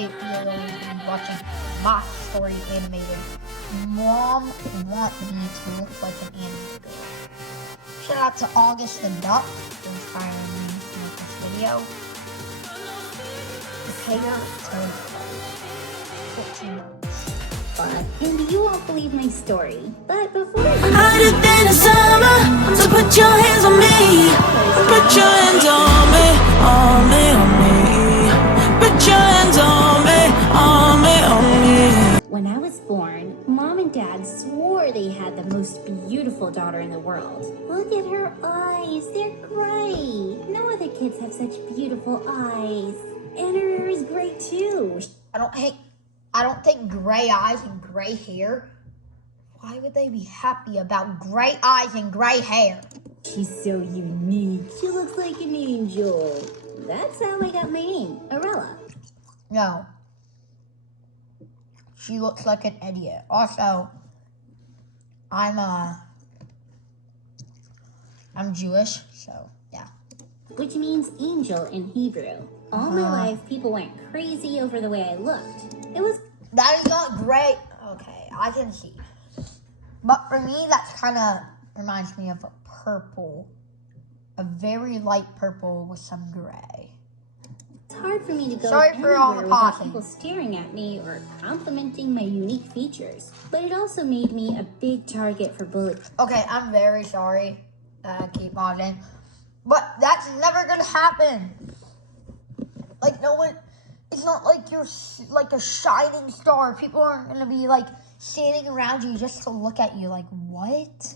today we will be watching my story animated. Mom wanted me to look like an animated girl. Shout out to August the Duck for inspiring me to make this video. Pay her to 15 months. And you won't believe my story. But before Hotter than the summer, so put your hands on me. Put your hands on me, on me, on me. Put your hands on me, on me, on me. when I was born, Mom and Dad swore they had the most beautiful daughter in the world. Look at her eyes, they're gray. No other kids have such beautiful eyes. And her hair is gray too. I don't think gray eyes and gray hair. Why would they be happy about gray eyes and gray hair? She's so unique. She looks like an angel. That's how I got my name, Arella. No. She looks like an idiot. Also, I'm Jewish, so yeah. Which means angel in Hebrew. All my life, people went crazy over the way I looked. That is not great. Okay, I can see. But for me, that's kind of reminds me of a purple. A very light purple with some gray. It's hard for me to go Sorry for all anywhere the without pausing. people staring at me or complimenting my unique features. But it also made me a big target for bullying. Okay, I'm very sorry that I keep pausing. But that's never going to happen. Like, no one... It's not like you're like a shining star. People aren't going to be like standing around you just to look at you like, what?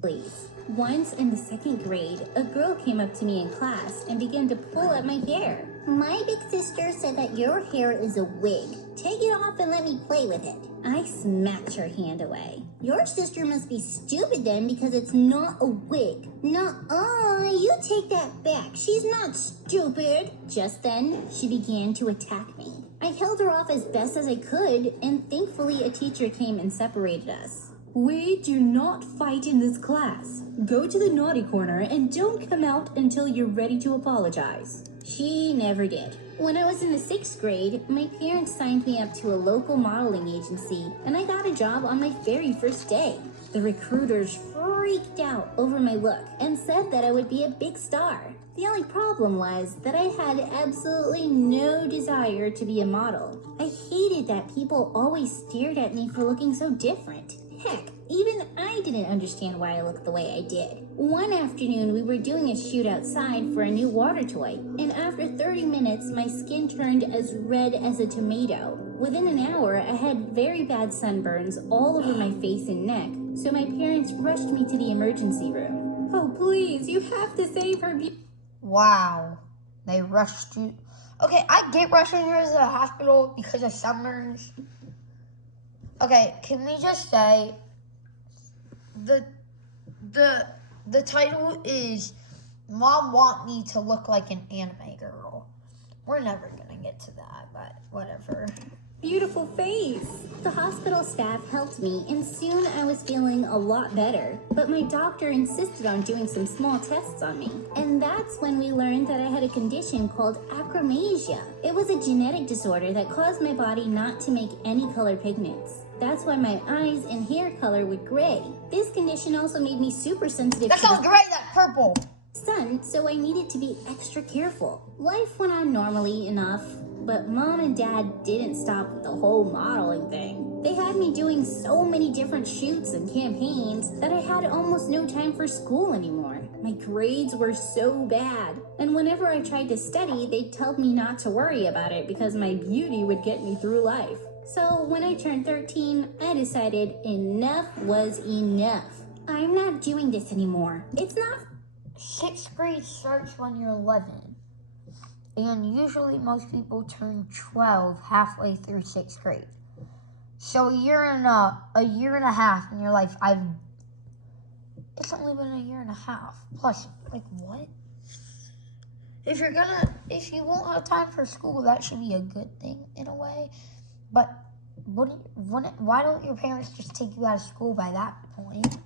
Please. Once in the 2nd grade, a girl came up to me in class and began to pull at my hair. My big sister said that your hair is a wig. Take it off and let me play with it. I smacked her hand away. Your sister must be stupid then because it's not a wig. Nuh-uh, you take that back. She's not stupid. Just then, she began to attack me. I held her off as best as I could, and thankfully a teacher came and separated us. We do not fight in this class. Go to the naughty corner and don't come out until you're ready to apologize. She never did. When I was in the 6th grade, my parents signed me up to a local modeling agency, and I got a job on my very first day. The recruiters freaked out over my look and said that I would be a big star. The only problem was that I had absolutely no desire to be a model. I hated that people always stared at me for looking so different. Heck, even I didn't understand why I looked the way I did. One afternoon, we were doing a shoot outside for a new water toy, and after 30 minutes, my skin turned as red as a tomato. Within an hour, I had very bad sunburns all over my face and neck, so my parents rushed me to the emergency room. Oh, please, you have to save her. Wow. They rushed you. Okay, I get rushing her to the hospital because of sunburns. Okay, can we just say the title is Mom Want Me to Look Like an Anime Girl. We're never gonna get to that, but whatever. Beautiful face. The hospital staff helped me, and soon I was feeling a lot better. But my doctor insisted on doing some small tests on me. And that's when we learned that I had a condition called achromasia. It was a genetic disorder that caused my body not to make any color pigments. That's why my eyes and hair color were gray. This condition also made me super sensitive That sounds great, that purple. sun, so I needed to be extra careful. Life went on normally enough, but Mom and Dad didn't stop with the whole modeling thing. They had me doing so many different shoots and campaigns that I had almost no time for school anymore. My grades were so bad, and whenever I tried to study, they told me not to worry about it because my beauty would get me through life. So when I turned 13, I decided enough was enough. I'm not doing this anymore. It's not 6th grade starts when you're 11. And usually most people turn 12 halfway through 6th grade. So a year and a half in your life, it's only been a year and a half. Plus, like, what? If you won't have time for school, that should be a good thing in a way. But why don't your parents just take you out of school by that point?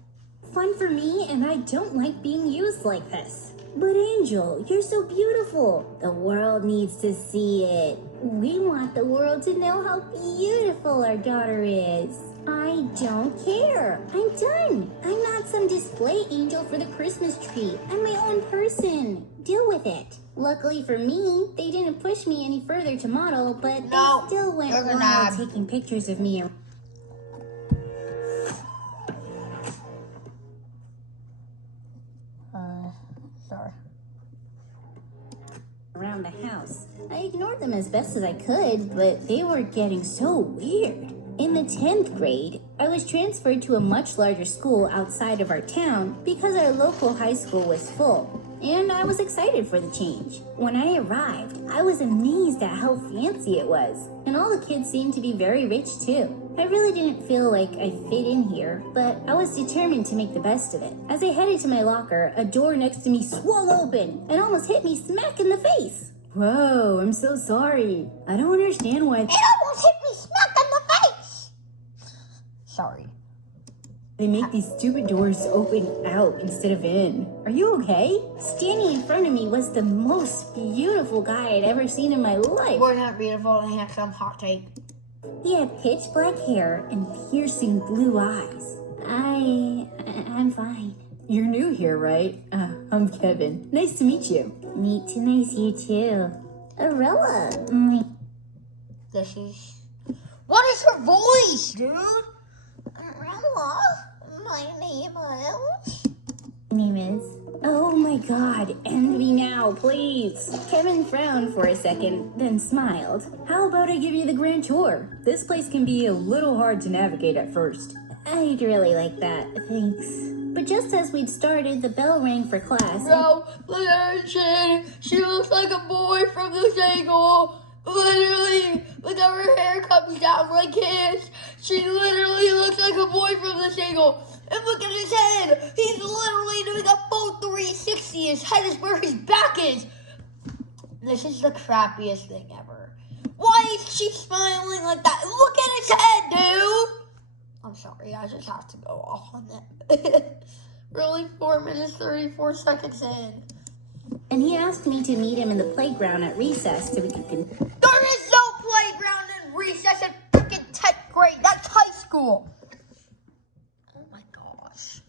fun for me, and I don't like being used like this. But Angel, you're so beautiful. The world needs to see it. We want the world to know how beautiful our daughter is. I don't care. I'm done. I'm not some display angel for the Christmas tree. I'm my own person. Deal with it. Luckily for me, they didn't push me any further to model, but No, they still went they're wild gonna- taking pictures of me Sorry. around the house. I ignored them as best as I could, but they were getting so weird. In the 10th grade, I was transferred to a much larger school outside of our town because our local high school was full, and I was excited for the change. When I arrived, I was amazed at how fancy it was, and all the kids seemed to be very rich too. I really didn't feel like I fit in here, but I was determined to make the best of it. As I headed to my locker, a door next to me swung open and almost hit me smack in the face. Whoa, I'm so sorry. I don't understand why It almost hit me smack in the face! Sorry. they make these stupid doors open out instead of in. Are you okay? Standing in front of me was the most beautiful guy I'd ever seen in my life. Wasn't beautiful and handsome, hot take. He had pitch black hair and piercing blue eyes. I'm fine. You're new here, right? I'm Kevin. Nice to meet you. Meet to nice you too. Arella. This is... What is her voice, dude? Umbrella? My name is... Name is. Oh my god, end me now, please. Kevin frowned for a second, then smiled. How about I give you the grand tour? This place can be a little hard to navigate at first. I'd really like that, thanks. But just as we'd started, the bell rang for class. Bro, look at her chin. She looks like a boy from this angle. Literally, look how her hair comes down like his. She literally looks like a boy from this angle. And look at his head. He's literally doing a full 360. His head is where his back is. This is the crappiest thing ever. Why is she smiling like that? Look at his head, dude. I'm sorry, I just have to go off on that. We're only 4 minutes, 34 seconds in. And he asked me to meet him in the playground at recess so we could There is no playground in recess in freaking 10th grade. That's high school. Oh my gosh.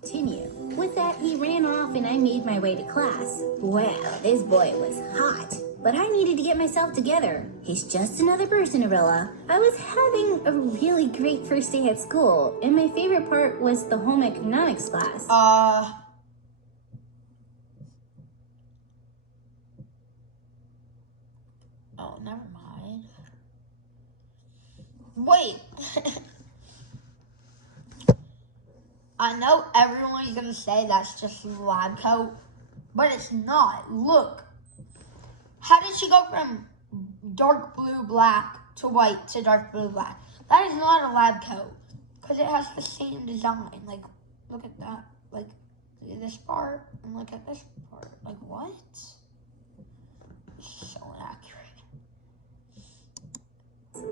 continue. With that, he ran off and I made my way to class. Wow, this boy was hot. But I needed to get myself together. He's just another person, Arella. I was having a really great first day at school, and my favorite part was the home economics class. Oh, never mind. Wait. I know everyone's gonna say that's just lab coat, but it's not. Look. How did she go from dark blue black to white to dark blue black? That is not a lab coat, because it has the same design. Like, look at that. Like, look at this part, and look at this part. Like, what? So inaccurate.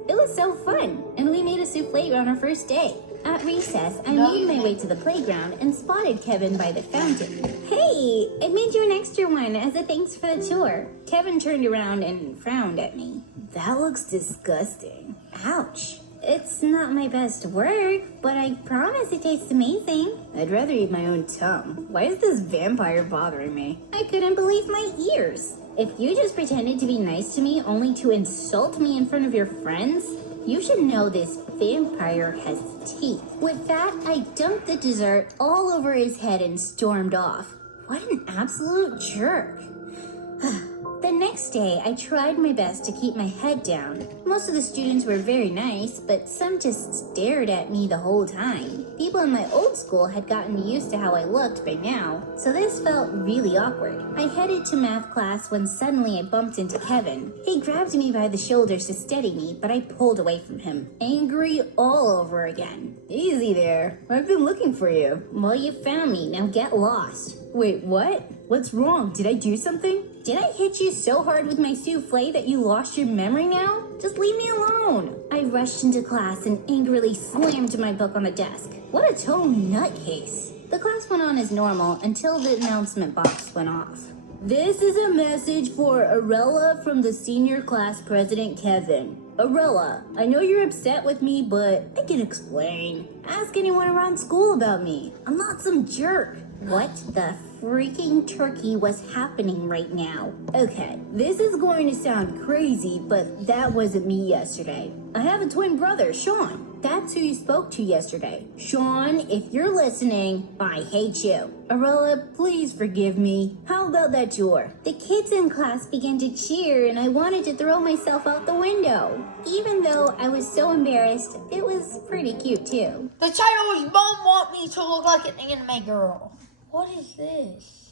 It was so fun, and we made a souffle on our first day. At recess, I made my way to the playground and spotted Kevin by the fountain. Hey, I made you an extra one as a thanks for the tour. Kevin turned around and frowned at me. That looks disgusting. Ouch. It's not my best work, but I promise it tastes amazing. I'd rather eat my own tongue. Why is this vampire bothering me? I couldn't believe my ears. If you just pretended to be nice to me only to insult me in front of your friends, you should know this vampire has teeth. With that, I dumped the dessert all over his head and stormed off. What an absolute jerk. The next day, I tried my best to keep my head down. Most of the students were very nice, but some just stared at me the whole time. People in my old school had gotten used to how I looked by now, so this felt really awkward. I headed to math class when suddenly I bumped into Kevin. He grabbed me by the shoulders to steady me, but I pulled away from him, angry all over again. Easy there. I've been looking for you. Well, you found me. Now get lost. Wait, what? What's wrong? Did I do something? Did I hit you so hard with my souffle that you lost your memory now? Just leave me alone. I rushed into class and angrily slammed my book on the desk. What a total nutcase. The class went on as normal until the announcement box went off. This is a message for Arella from the senior class president, Kevin. Arella, I know you're upset with me, but I can explain. Ask anyone around school about me. I'm not some jerk. What the freaking turkey was happening right now? Okay, this is going to sound crazy, but that wasn't me yesterday. I have a twin brother, Sean. That's who you spoke to yesterday. Sean, if you're listening, I hate you. Arella, please forgive me. How about that door? The kids in class began to cheer and I wanted to throw myself out the window. Even though I was so embarrassed, it was pretty cute too. The title is Mom Want Me to Look Like an Anime Girl. What is this?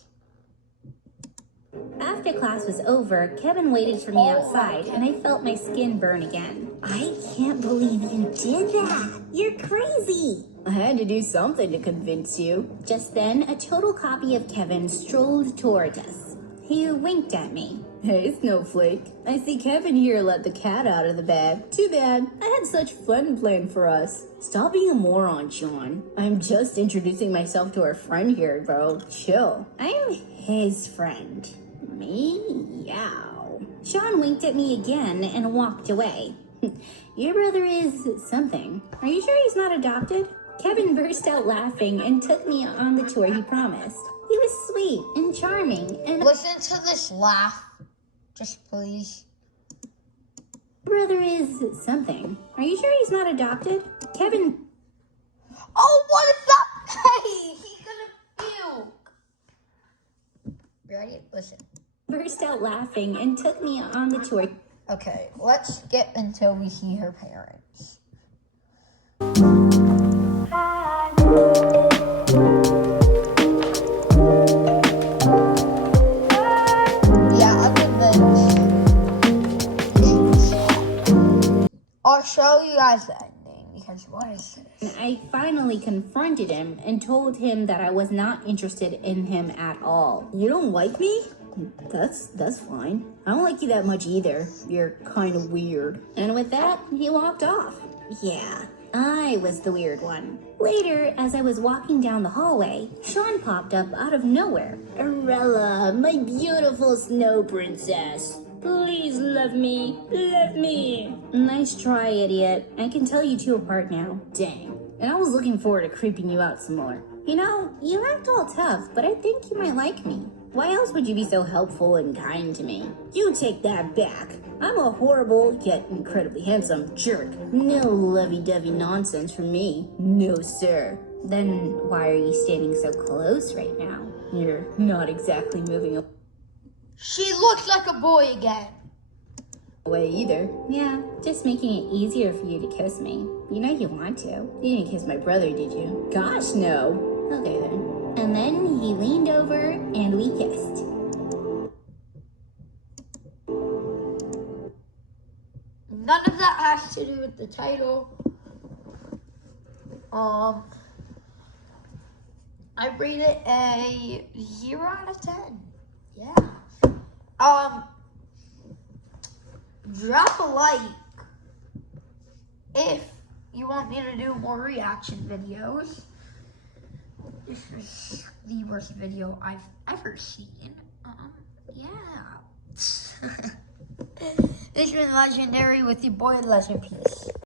After class was over, Kevin waited for me outside and I felt my skin burn again. I can't believe you did that. You're crazy. I had to do something to convince you. Just then, a total copy of Kevin strolled toward us. He winked at me. Hey, Snowflake. I see Kevin here let the cat out of the bag. Too bad. I had such fun playing for us. Stop being a moron, Sean. I'm just introducing myself to our friend here, bro. Chill. I'm his friend. Meow. Sean winked at me again and walked away. Your brother is something. Are you sure he's not adopted? Kevin burst out laughing and took me on the tour he promised. He was sweet and charming and... Listen to this laugh. Just please. Brother is something. Are you sure he's not adopted? Kevin... Oh, what is that? Hey, he's gonna puke. Ready? Listen. burst out laughing and took me on the tour. Okay, let's skip until we see her parents. I'll show you guys the ending because what is this? I finally confronted him and told him that I was not interested in him at all. You don't like me? That's fine. I don't like you that much either. You're kind of weird. And with that, he walked off. Yeah, I was the weird one. Later, as I was walking down the hallway, Sean popped up out of nowhere. Arella, my beautiful snow princess. Please love me. Love me. Nice try, idiot. I can tell you two apart now. Dang. And I was looking forward to creeping you out some more. You know, you act all tough, but I think you might like me. Why else would you be so helpful and kind to me? You take that back. I'm a horrible, yet incredibly handsome jerk. No lovey-dovey nonsense from me. No, sir. Then why are you standing so close right now? You're not exactly moving She looks like a boy again. away either. Yeah, just making it easier for you to kiss me. You know you want to. You didn't kiss my brother, did you? Gosh, no. Okay then. And then he leaned over and we kissed. None of that has to do with the title. I rate it a 0 out of 10. Yeah. Drop a like if you want me to do more reaction videos. This is the worst video I've ever seen. Yeah. It's been Legendary with your boy Legend Peace.